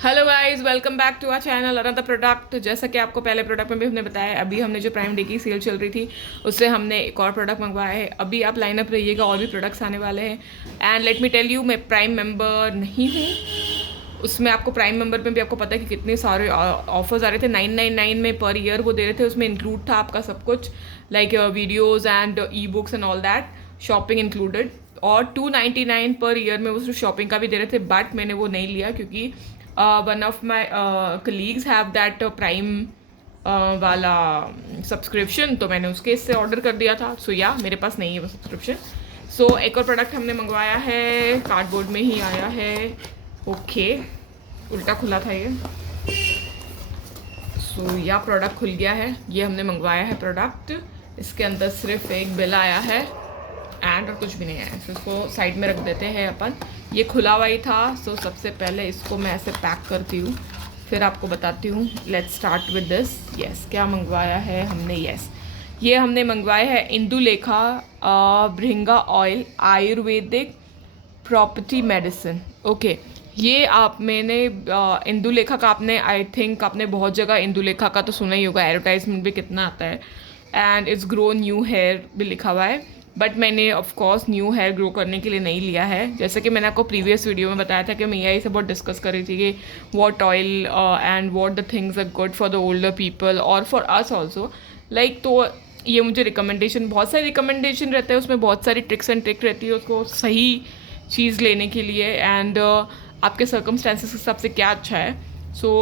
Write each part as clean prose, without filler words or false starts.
Hello guys, welcome back to our channel another product. जैसा कि आपको पहले प्रोडक्ट में भी हमने बताया, अभी हमने जो प्राइम डे की सेल चल रही थी उससे हमने एक और प्रोडक्ट मंगवाया है। अभी आप लाइनअप रहिएगा, और भी प्रोडक्ट्स आने वाले हैं। And let me tell you, मैं प्राइम मेंबर नहीं हूँ। उसमें आपको प्राइम मेंबर में भी आपको पता है कि कितने सारे ऑफर्स आ रहे थे। 999 में पर ईयर वो दे रहे थे। उसमें इंक्लूड था आपका सब कुछ, like videos and e books and all that, shopping included. और 299 पर ईयर में वो सिर्फ शॉपिंग का भी दे रहे थे, बट मैंने वो नहीं लिया क्योंकि one of my colleagues have that prime वाला सब्सक्रिप्शन, तो मैंने उसके इससे ऑर्डर कर दिया था। सो या मेरे पास नहीं है वो सब्सक्रिप्शन। सो एक और प्रोडक्ट हमने मंगवाया है, कार्डबोर्ड में ही आया है। ओके, उल्टा खुला था ये। सो या प्रोडक्ट खुल गया है। ये हमने मंगवाया है प्रोडक्ट। इसके अंदर सिर्फ एक बिल आया है एंड और कुछ भी नहीं आया। सो इसको साइड में रख देते हैं अपन। ये खुला हुआ ही था। सो सबसे पहले इसको मैं ऐसे पैक करती हूँ, फिर आपको बताती हूँ। Let's start with this. Yes, क्या मंगवाया है हमने? यस, ये हमने मंगवाया है Indulekha Bhringa oil Ayurvedic property medicine. Okay, ये मैंने इंदुलेखा का, आपने आई थिंक आपने बहुत जगह इंदुलेखा का तो सुना ही होगा, एडवर्टाइजमेंट भी कितना आता है। And it's grow new hair भी लिखा हुआ है, बट मैंने of course new hair grow करने के लिए नहीं लिया है। जैसे कि मैंने आपको प्रीवियस वीडियो में बताया था कि मैं यही से बहुत डिस्कस कर रही थी कि what oil and what the things are good for the older people और फॉर अस ऑल्सो, लाइक। तो ये मुझे रिकमेंडेशन, बहुत सारे रिकमेंडेशन रहते हैं उसमें, बहुत सारी ट्रिक्स एंड ट्रिक रहती है उसको सही चीज़ लेने के लिए, एंड आपके सर्कमस्टेंसेस के हिसाब से क्या अच्छा है। So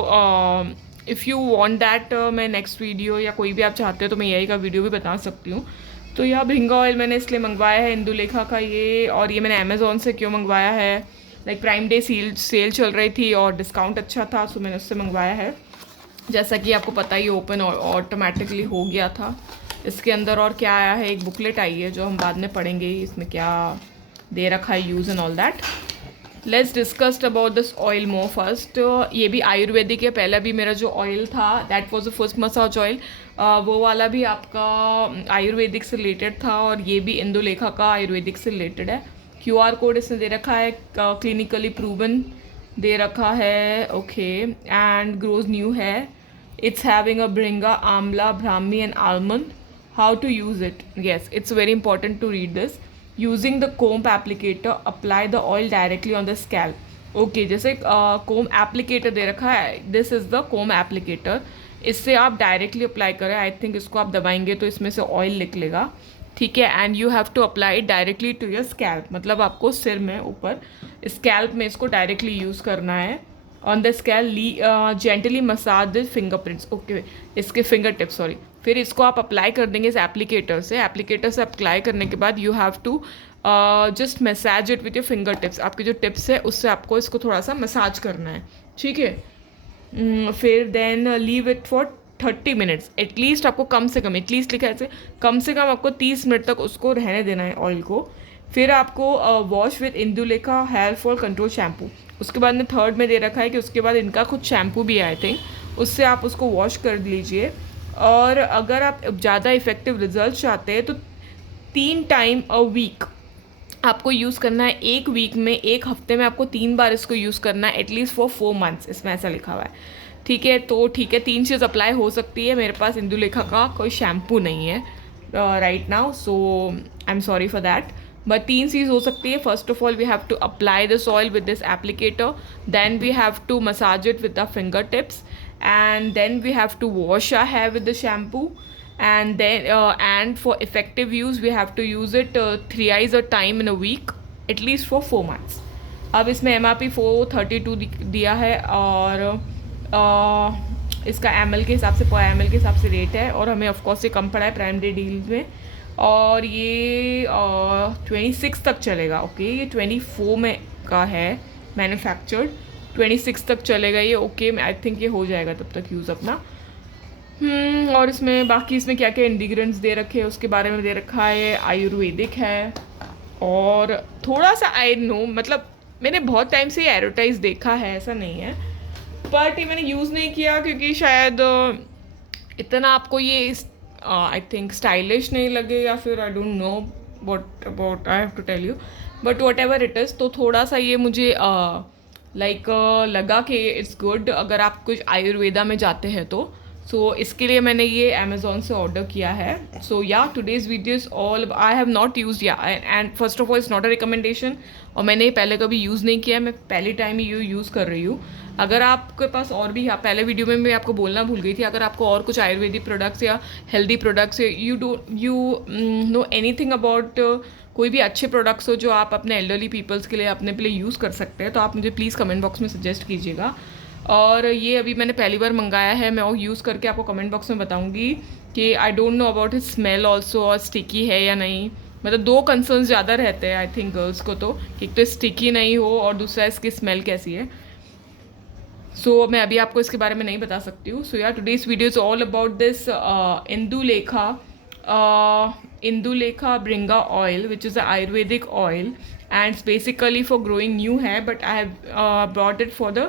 if you want that, मैं नेक्स्ट वीडियो या कोई भी आप चाहते हो तो मैं यही का वीडियो भी बता सकती हूँ। तो यह भृंगा ऑयल मैंने इसलिए मंगवाया है, इंदुलेखा का ये। और ये मैंने अमेज़ोन से क्यों मंगवाया है, लाइक प्राइम डे सेल चल रही थी और डिस्काउंट अच्छा था, सो मैंने उससे मंगवाया है। जैसा कि आपको पता ही, ओपन ऑटोमेटिकली हो गया था। इसके अंदर और क्या आया है, एक बुकलेट आई है जो हम बाद में पढ़ेंगे, इसमें क्या दे रखा है, use and all that. Let's discussed about this oil more first. ये भी आयुर्वेदिक है। पहला भी मेरा जो ऑयल था that was the first massage oil, वो वाला भी आपका आयुर्वेदिक से रिलेटेड था, और ये भी इंदुलेखा का आयुर्वेदिक से रिलेटेड है। क्यूआर कोड इसने दे रखा है, क्लिनिकली प्रूवन दे रखा है। ओके, एंड ग्रोज न्यू है। It's having a bringa, amla, brahmi and almond. How to use it? Yes, it's very important to read this. Using the comb applicator, apply the oil directly on the scalp. Okay, जैसे comb applicator दे रखा है, this is the comb applicator. इससे आप directly apply करें। I think इसको आप दबाएंगे तो इसमें से ऑयल निकलेगा, ठीक है। And you have to apply directly to your scalp, मतलब आपको सिर में ऊपर स्कैल्प में इसको डायरेक्टली यूज़ करना है। On the scalp gently massage the finger prints. Okay, इसके फिंगर टिप्स, सॉरी। फिर इसको आप अप्लाई कर देंगे इस एप्लीकेटर से। एप्लीकेटर से अप्लाई करने के बाद you have to just massage it with your finger tips. आपके जो टिप्स है उससे आपको इसको थोड़ा सा मसाज करना है, ठीक है। फिर then leave it for 30 minutes at least. आपको कम से कम, एटलीस्ट लिखा है ऐसे, कम से कम आपको 30 मिनट तक उसको रहने देना है ऑयल को। फिर आपको wash with Indulekha hair fall control shampoo. उसके बाद में थर्ड में दे रखा है कि उसके बाद इनका कुछ शैम्पू भी है आई थिंक, उससे आप उसको वॉश कर लीजिए। और अगर आप ज़्यादा इफेक्टिव रिजल्ट चाहते हैं तो 3 टाइम अ वीक आपको यूज़ करना है। एक वीक में, एक हफ्ते में आपको 3 बार इसको यूज़ करना है, एटलीस्ट फॉर 4 मंथ्स, इसमें ऐसा लिखा हुआ है, ठीक है। तो ठीक है, 3 चीज़ अप्लाई हो सकती है। मेरे पास इंदुलेखा का कोई शैम्पू नहीं है right now, so I am sorry for that. But 3 चीज़ हो सकती है। First of all we have to apply this oil with this applicator, then we have to massage it with the finger tips, and then we have to wash our hair with the shampoo, and then and for effective use we have to use it 3 a time in a week, at least for 4 months. अब इसमें MRP 432 दिया है, और इसका ml के हिसाब से, पर ml के हिसाब से रेट है, और हमें ऑफकोर्स ये कम पड़ा है प्राइम डे डील में। और ये 26 तक चलेगा। ओके, ये 24 में का है मैन्युफैक्चर्ड, 26 तक चलेगा ये। ओके, आई थिंक ये हो जाएगा तब तक यूज़ अपना। और इसमें बाकी इसमें क्या क्या इंग्रेडिएंट्स दे रखे हैं उसके बारे में दे रखा है। आयुर्वेदिक है, और थोड़ा सा आई नो, मतलब मैंने बहुत टाइम से ये एडवर्टाइज देखा है, ऐसा नहीं है, बट ये मैंने यूज़ नहीं किया क्योंकि शायद इतना आपको ये आई थिंक स्टाइलिश नहीं लगे, या फिर I don't know what about I have to tell you, but whatever it is. तो थोड़ा सा ये मुझे लगा कि इट्स गुड अगर आप कुछ आयुर्वेदा में जाते हैं तो. सो इसके लिए मैंने ये अमेज़ॉन से ऑर्डर किया है. So ya today's video is all, I have not use ya, and first of all it's not a recommendation, और मैंने ये पहले कभी यूज़ नहीं किया, मैं पहली टाइम ही यूज़ कर रही हूँ. अगर आपके पास और भी, पहले वीडियो में मैं आपको बोलना भूल गई थी, अगर आपको और कुछ आयुर्वेदिक प्रोडक्ट्स या healthy products, you know anything about कोई भी अच्छे प्रोडक्ट्स हो जो आप अपने एल्डरली पीपल्स के लिए अपने लिए यूज़ कर सकते हैं, तो आप मुझे प्लीज़ कमेंट बॉक्स में सजेस्ट कीजिएगा. और ये अभी मैंने पहली बार मंगाया है, मैं और यूज़ करके आपको कमेंट बॉक्स में बताऊंगी कि आई don't know about his smell also, और स्टिकी है या नहीं. मतलब 2 कंसर्न्स ज़्यादा रहते हैं आई थिंक गर्ल्स को, तो एक तो स्टिकी नहीं हो और दूसरा इसकी स्मेल कैसी है. सो मैं अभी आपको इसके बारे में नहीं बता सकती हूँ. सो यार today's video is all about this Indulekha Bringa oil, which is an Ayurvedic oil, and it's basically for growing new hair, but I have brought it for the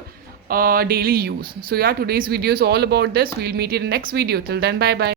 daily use. So yeah, today's video is all about this. We'll meet in the next video. Till then, bye bye.